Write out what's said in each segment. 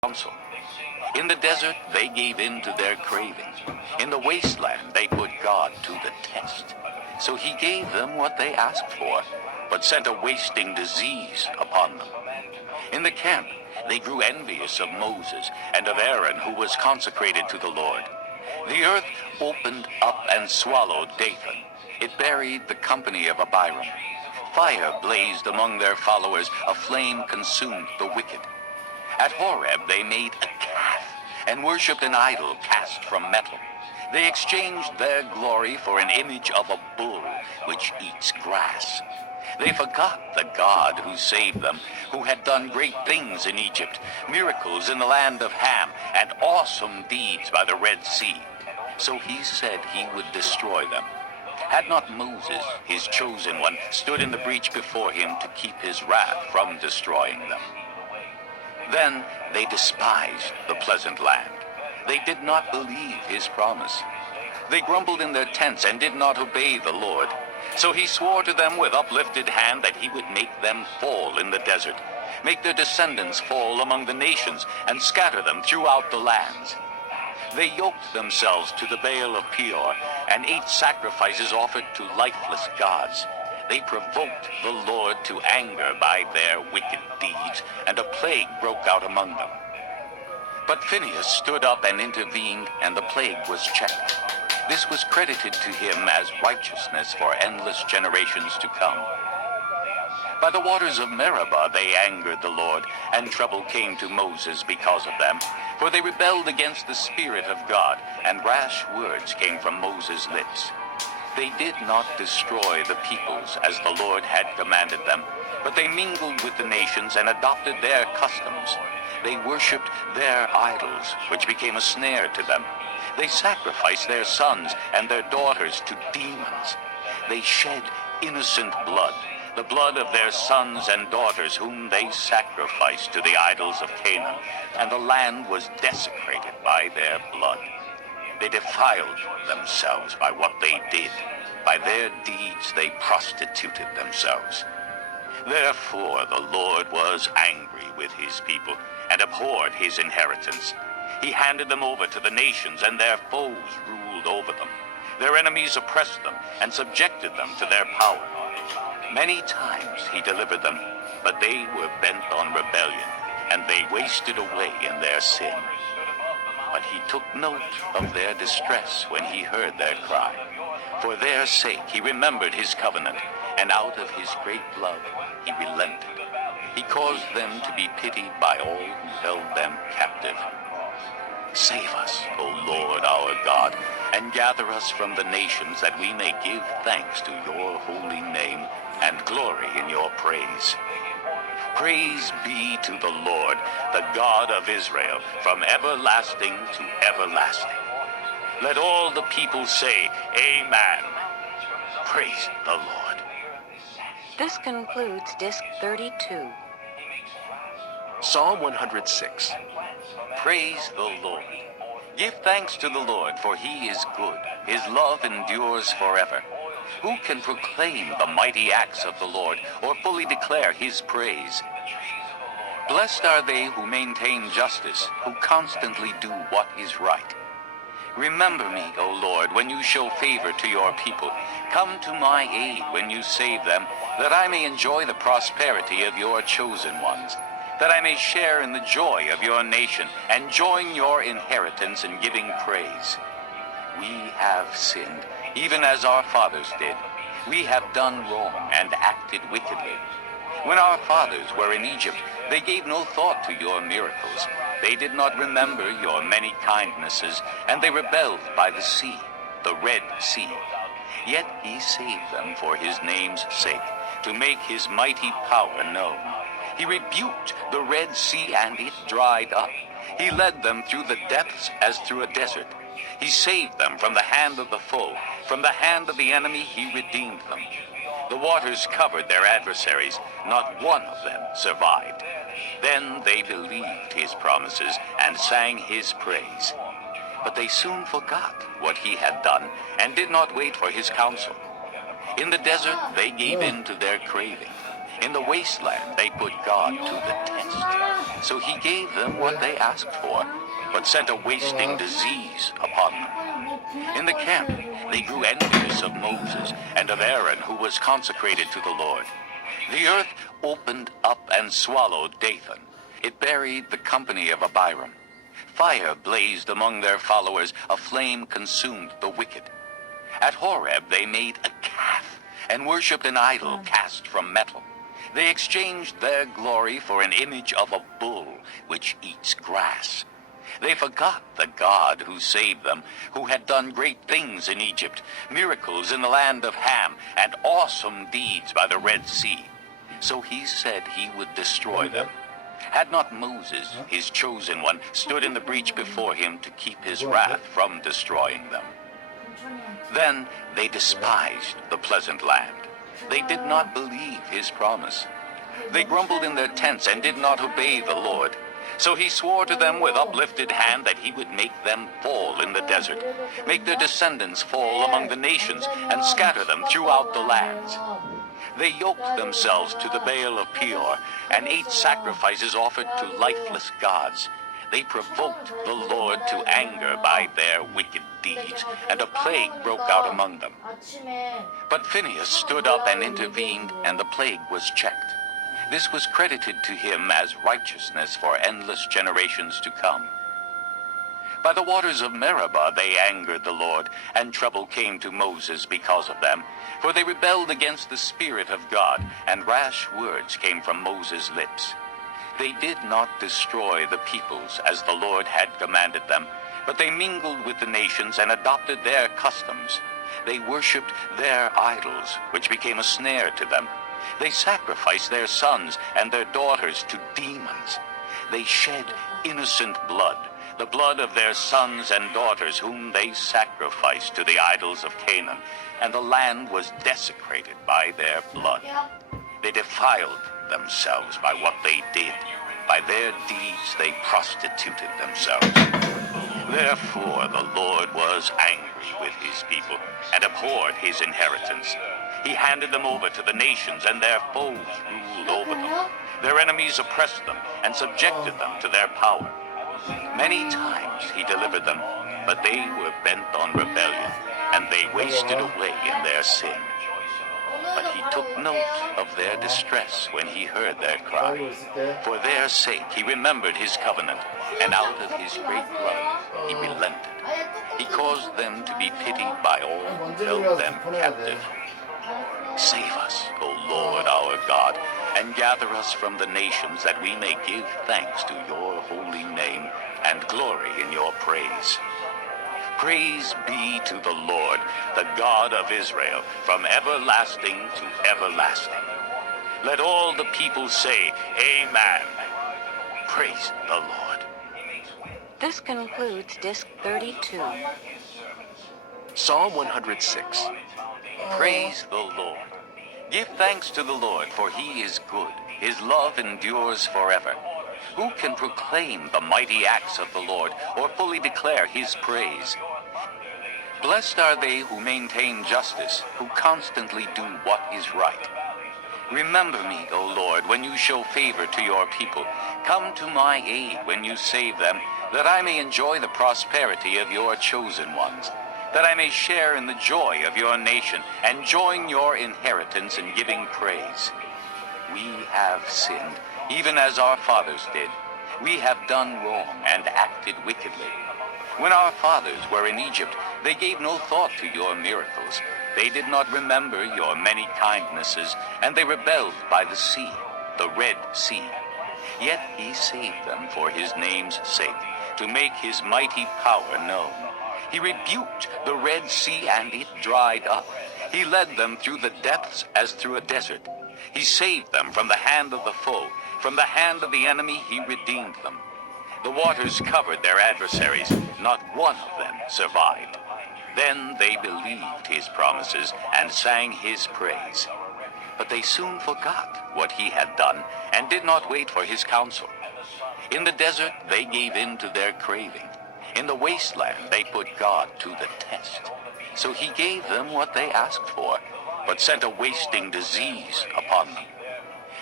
counsel. In the desert, they gave in to their cravings. In the wasteland, they put God to the test. So he gave them what they asked for, but sent a wasting disease upon them. In the camp, they grew envious of Moses and of Aaron, who was consecrated to the Lord. The earth opened up and swallowed Dathan. It buried the company of Abiram. Fire blazed among their followers. A flame consumed the wicked. At Horeb they made a calf and worshipped an idol cast from metal. They exchanged their glory for an image of a bull which eats grass. They forgot the God who saved them, who had done great things in Egypt, miracles in the land of Ham, and awesome deeds by the Red Sea. So he said he would destroy them. Had not Moses, his chosen one, stood in the breach before him to keep his wrath from destroying them. Then they despised the pleasant land. They did not believe his promise. They grumbled in their tents and did not obey the Lord. So he swore to them with uplifted hand that he would make them fall in the desert, make their descendants fall among the nations, and scatter them throughout the lands. They yoked themselves to the Baal of Peor and ate sacrifices offered to lifeless gods. They provoked the Lord to anger by their wicked deeds, and a plague broke out among them. But Phinehas stood up and intervened, and the plague was checked. This was credited to him as righteousness for endless generations to come. By the waters of Meribah they angered the Lord, and trouble came to Moses because of them. For they rebelled against the Spirit of God, and rash words came from Moses' lips. They did not destroy the peoples as the Lord had commanded them, but they mingled with the nations and adopted their customs. They worshipped their idols, which became a snare to them. They sacrificed their sons and their daughters to demons. They shed innocent blood, the blood of their sons and daughters whom they sacrificed to the idols of Canaan, and the land was desecrated by their blood. They defiled themselves by what they did. By their deeds they prostituted themselves. Therefore the Lord was angry with his people and abhorred his inheritance. He handed them over to the nations, and their foes ruled over them. Their enemies oppressed them and subjected them to their power. Many times he delivered them, but they were bent on rebellion, and they wasted away in their sin. But he took note of their distress when he heard their cry. For their sake he remembered his covenant, and out of his great love he relented. He caused them to be pitied by all who held them captive. Save us, O Lord our God, and gather us from the nations, that we may give thanks to your holy name and glory in your praise. Praise be to the Lord, the God of Israel, from everlasting to everlasting. Let all the people say, Amen. Praise the Lord. This concludes Disc 32. Psalm 106. Praise the Lord. Give thanks to the Lord, for he is good. His love endures forever. Who can proclaim the mighty acts of the Lord, or fully declare his praise? Blessed are they who maintain justice, who constantly do what is right. Remember me, O Lord, when you show favor to your people. Come to my aid when you save them, that I may enjoy the prosperity of your chosen ones, that I may share in the joy of your nation and join your inheritance in giving praise. We have sinned, even as our fathers did. We have done wrong and acted wickedly. When our fathers were in Egypt, they gave no thought to your miracles. They did not remember your many kindnesses, and they rebelled by the sea, the Red Sea. Yet he saved them for his name's sake, to make his mighty power known. He rebuked the Red Sea, and it dried up. He led them through the depths as through a desert. He saved them from the hand of the foe. From the hand of the enemy he redeemed them. The waters covered their adversaries. Not one of them survived. Then they believed his promises and sang his praise. But they soon forgot what he had done and did not wait for his counsel. In the desert they gave in to their craving. In the wasteland, they put God to the test. So he gave them what they asked for, but sent a wasting disease upon them. In the camp, they grew envious of Moses and of Aaron, who was consecrated to the Lord. The earth opened up and swallowed Dathan. It buried the company of Abiram. Fire blazed among their followers. A flame consumed the wicked. At Horeb they made a calf and worshipped an idol cast from metal. They exchanged their glory for an image of a bull which eats grass. They forgot the God who saved them, who had done great things in Egypt, miracles in the land of Ham, and awesome deeds by the Red Sea. So he said he would destroy them. Had not Moses, his chosen one, stood in the breach before him to keep his wrath from destroying them. Then they despised the pleasant land. They did not believe his promise. They grumbled in their tents and did not obey the Lord. So he swore to them with uplifted hand that he would make them fall in the desert, make their descendants fall among the nations, and scatter them throughout the lands. They yoked themselves to the Baal of Peor and ate sacrifices offered to lifeless gods. They provoked the Lord to anger by their wicked deeds, and a plague broke out among them. But Phinehas stood up and intervened, and the plague was checked. This was credited to him as righteousness for endless generations to come. By the waters of Meribah they angered the Lord, and trouble came to Moses because of them. For they rebelled against the Spirit of God, and rash words came from Moses' lips. They did not destroy the peoples as the Lord had commanded them, but they mingled with the nations and adopted their customs. They worshipped their idols, which became a snare to them. They sacrificed their sons and their daughters to demons. They shed innocent blood, the blood of their sons and daughters whom they sacrificed to the idols of Canaan, and the land was desecrated by their blood. They defiled themselves by what they did. By their deeds they prostituted themselves. Therefore the Lord was angry with his people and abhorred his inheritance. He handed them over to the nations, and their foes ruled over them. Their enemies oppressed them and subjected them to their power. Many times he delivered them, but they were bent on rebellion, and they wasted away in their sin. But he took note of their distress when he heard their cry. For their sake he remembered his covenant, and out of his great love he relented. He caused them to be pitied by all who held them captive. Save us, O Lord our God, and gather us from the nations, that we may give thanks to your holy name and glory in your praise. Praise be to the Lord, the God of Israel, from everlasting to everlasting. Let all the people say, Amen. Praise the Lord. This concludes Disc 32. Psalm 106. Praise the Lord. Give thanks to the Lord, for he is good. His love endures forever. Who can proclaim the mighty acts of the Lord, or fully declare his praise? Blessed are they who maintain justice, who constantly do what is right. Remember me, O Lord, when you show favor to your people. Come to my aid when you save them, that I may enjoy the prosperity of your chosen ones, that I may share in the joy of your nation and join your inheritance in giving praise. We have sinned, even as our fathers did. We have done wrong and acted wickedly. When our fathers were in Egypt, they gave no thought to your miracles. They did not remember your many kindnesses, and they rebelled by the sea, the Red Sea. Yet he saved them for his name's sake, to make his mighty power known. He rebuked the Red Sea, and it dried up. He led them through the depths as through a desert. He saved them from the hand of the foe. From the hand of the enemy he redeemed them. The waters covered their adversaries. Not one of them survived. Then they believed his promises and sang his praise. But they soon forgot what he had done and did not wait for his counsel. In the desert they gave in to their craving. In the wasteland they put God to the test. So he gave them what they asked for, but sent a wasting disease upon them.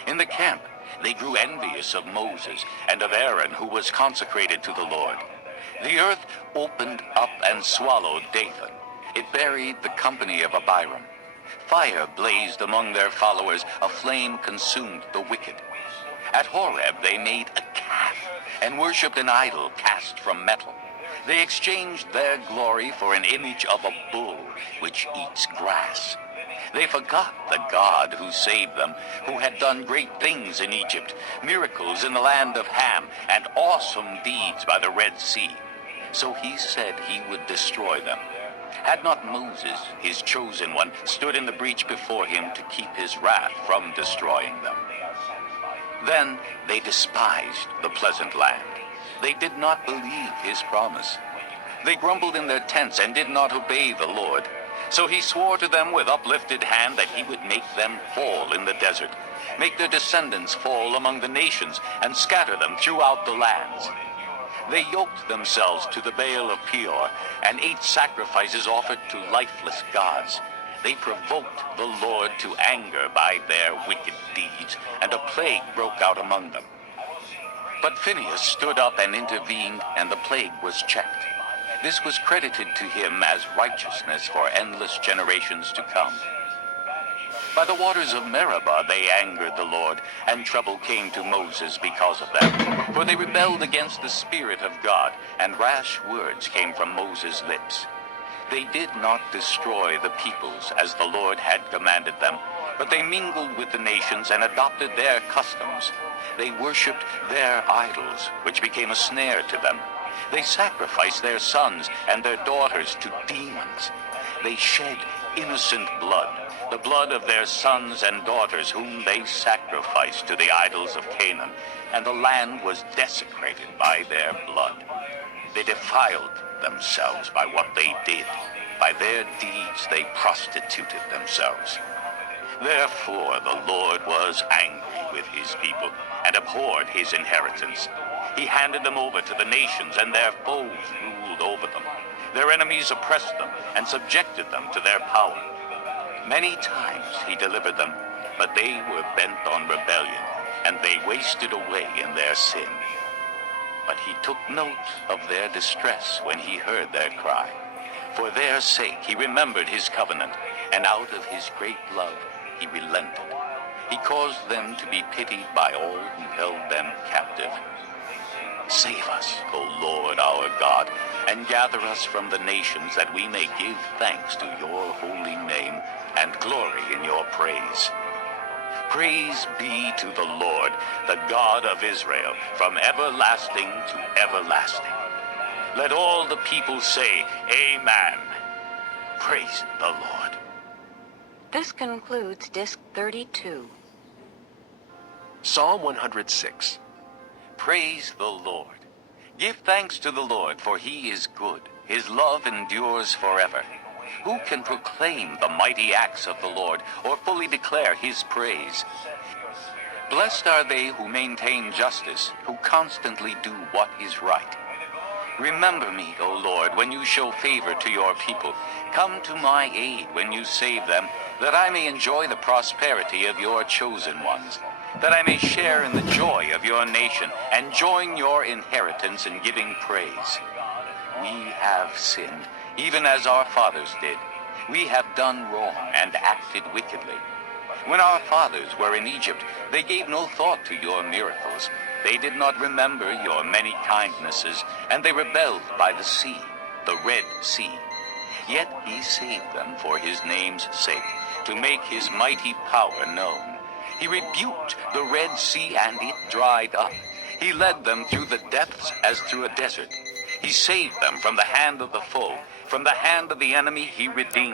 In the camp, they grew envious of Moses and of Aaron, who was consecrated to the Lord. The earth opened up and swallowed Dathan. It buried the company of Abiram. Fire blazed among their followers. A flame consumed the wicked. At Horeb they made a calf and worshipped an idol cast from metal. They exchanged their glory for an image of a bull which eats grass. They forgot the God who saved them, who had done great things in Egypt, miracles in the land of Ham, and awesome deeds by the Red Sea. So he said he would destroy them. Had not Moses, his chosen one, stood in the breach before him to keep his wrath from destroying them? Then they despised the pleasant land. They did not believe his promise. They grumbled in their tents and did not obey the Lord. So he swore to them with uplifted hand that he would make them fall in the desert, make their descendants fall among the nations, and scatter them throughout the lands. They yoked themselves to the Baal of Peor, and ate sacrifices offered to lifeless gods. They provoked the Lord to anger by their wicked deeds, and a plague broke out among them. But Phinehas stood up and intervened, and the plague was checked. This was credited to him as righteousness for endless generations to come. By the waters of Meribah they angered the Lord, and trouble came to Moses because of them. For they rebelled against the Spirit of God, and rash words came from Moses' lips. They did not destroy the peoples as the Lord had commanded them, but they mingled with the nations and adopted their customs. They worshipped their idols, which became a snare to them. They sacrificed their sons and their daughters to demons. They shed innocent blood, the blood of their sons and daughters, whom they sacrificed to the idols of Canaan, and the land was desecrated by their blood. They defiled themselves by what they did. By their deeds they prostituted themselves. Therefore the Lord was angry with his people and abhorred his inheritance. He handed them over to the nations, and their foes ruled over them. Their enemies oppressed them and subjected them to their power. Many times he delivered them, but they were bent on rebellion, and they wasted away in their sin. But he took note of their distress when he heard their cry. For their sake he remembered his covenant, and out of his great love he relented. He caused them to be pitied by all who held them captive. Save us, O Lord our God, and gather us from the nations, that we may give thanks to your holy name and glory in your praise. Praise be to the Lord, the God of Israel, from everlasting to everlasting. Let all the people say, Amen. Praise the Lord. This concludes Disc 32. Psalm 106. Praise the Lord. Give thanks to the Lord, for he is good. His love endures forever. Who can proclaim the mighty acts of the Lord, or fully declare his praise? Blessed are they who maintain justice, who constantly do what is right. Remember me, O Lord, when you show favor to your people. Come to my aid when you save them, that I may enjoy the prosperity of your chosen ones, that I may share in the joy of your nation and join your inheritance in giving praise. We have sinned, even as our fathers did. We have done wrong and acted wickedly. When our fathers were in Egypt, they gave no thought to your miracles. They did not remember your many kindnesses, and they rebelled by the sea, the Red Sea. Yet he saved them for his name's sake, to make his mighty power known. He rebuked the Red Sea, and it dried up. He led them through the depths as through a desert. He saved them from the hand of the foe. From the hand of the enemy he redeemed